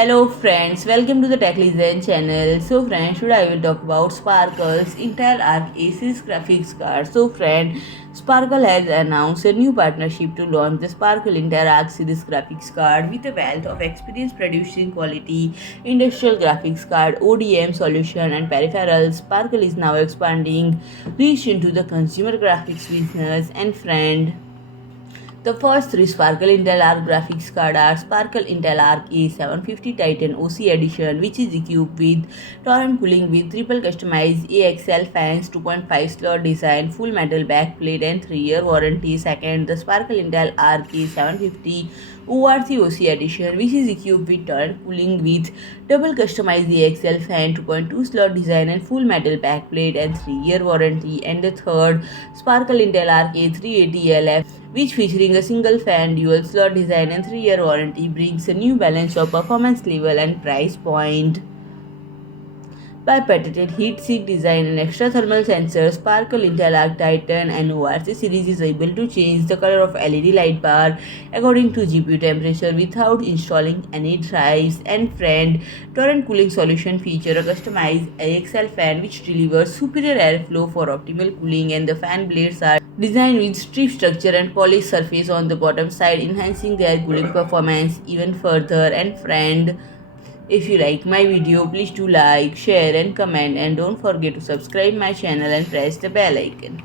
Hello friends, welcome to the Tech Legend channel. So friends, today I will talk about Sparkle's Intel Arc A6 graphics card. So friend, Sparkle has announced a new partnership to launch the Sparkle Intel Arc series graphics card with a wealth of experience producing quality industrial graphics card, ODM solution and peripherals. Sparkle is now expanding reach into the consumer graphics business and friend. The first three Sparkle Intel Arc graphics card are Sparkle Intel Arc A750 Titan OC Edition, which is equipped with torrent cooling with triple customized AXL fans, 2.5 slot design, full metal backplate, and 3-year warranty. Second, the Sparkle Intel Arc A750 ORC OC Edition, which is equipped with torrent cooling with double customized AXL fan, 2.2 slot design, and full metal backplate, and 3-year warranty. And the third, Sparkle Intel Arc A380LF, which featuring a single fan, dual slot design and 3-year warranty, brings a new balance of performance level and price point. By patented heatsink design and extra thermal sensors, Sparkle Intel Arc Titan and ORC series is able to change the color of LED light bar according to GPU temperature without installing any drives. And friend, torrent cooling solution feature a customized AXL fan which delivers superior airflow for optimal cooling, and the fan blades are designed with strip structure and polished surface on the bottom side, enhancing their cooling performance even further. And friend, if you like my video, please do like, share and comment, and don't forget to subscribe my channel and press the bell icon.